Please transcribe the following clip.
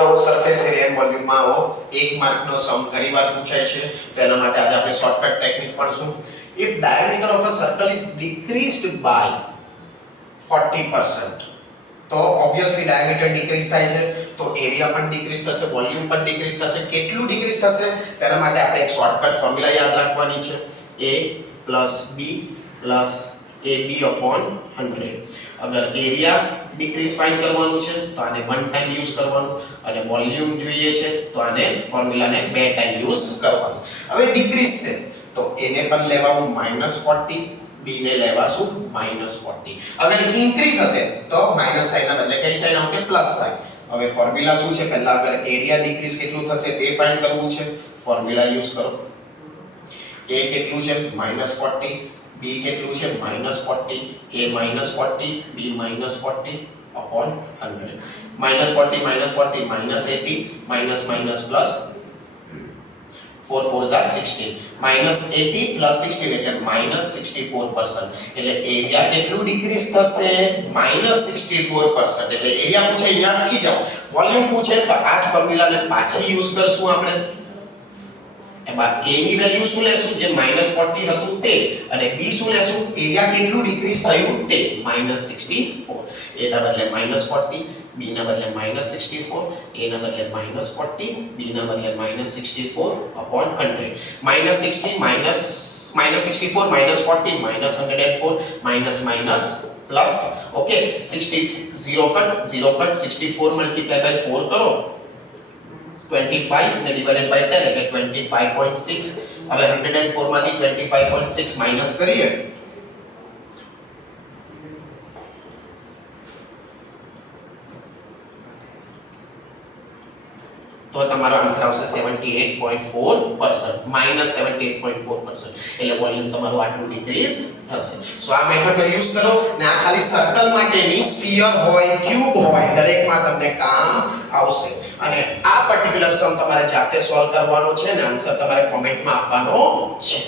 બનાવો surface area and વોલ્યુમમાં આવો 1 માર્કનો સમ ઘણીવાર પૂછાય છે તો એના માટે આજે આપણે શોર્ટકટ ટેકનિક ભણશું. If diameter of a circle is decreased by 40%, તો obviously diameter decrease થાય છે તો એરિયા પણ decrease થશે, વોલ્યુમ પણ decrease થશે. કેટલું decrease થશે તેના માટે આપણે એક શોર્ટકટ ફોર્મ્યુલા યાદ રાખવાની છે, a + b + ab upon 100. અગર એરિયા ડિક્રીઝ ફાઇન્ડ કરવાનું છે તો આને 1 ટાઈમ યુઝ કરવાનું, અને વોલ્યુમ જોઈએ છે તો આને ફોર્મ્યુલાને 2 ટાઈમ યુઝ કરવાનું. હવે ડિક્રીઝ છે તો એને પણ લેવાનું -40, b ને લેવાશું -40. અગર ઇન્ક્રીઝ હતે તો માઈનસ સાઇન ના બદલે કઈ સાઇન આવતે? Plus sign. હવે ફોર્મ્યુલા શું છે? પહેલા અગર એરિયા ડિક્રીઝ કેટલું થશે તે ફાઇન્ડ કરવું છે, ફોર્મ્યુલા યુઝ કરો. a કેટલું છે? -40, b કેટલું છે? -40, a -40, b -40 upon 100. -40 -40 -80, minus minus plus 4 4 જા 16, -80 + 16 એટલે -64%. એટલે એરિયા કેટલું ડિક્રીઝ થશે? -64%. એટલે એરિયા પૂછે અહીંયા અટકી જાઓ. વોલ્યુમ પૂછે તો આ જ ફોર્મ્યુલાને પાછી યુઝ કરશું આપણે. એમાં a ની વેલ્યુ શું લેશું? જે -40 હતું તે, અને b શું લેશું? એરિયા કેટલું ડિક્રીઝ થયું તે, -64. a ના બદલે -40, b ના બદલે -64, a ના બદલે -40, b ના બદલે -64 upon 100. -60 -64 -40 -104 minus minus plus. Okay, 60 0 cut 64 multiply by 4 કરો 25 ને ડિવાઇડેડ બાય 10 એટલે 25.6. હવે 104 માંથી 25.6 માઈનસ કરીએ તો તમારો આન્સર આવશે 78.4%, -78.4%. એટલે વોલ્યુમ તમારું આટલું ડિક્રીઝ થશે. સો આ મેથડનો યુઝ કરો ને આ ખાલી સર્કલ માટેની, સ્ફિયર હોય, ક્યુબ હોય, દરેકમાં તમને કામ આવશે. અને આ પર્ટિક્યુલર સમ તમારે જાતે સોલ્વ કરવાનો છે અને આન્સર તમારે કોમેન્ટમાં આપવાનો છે.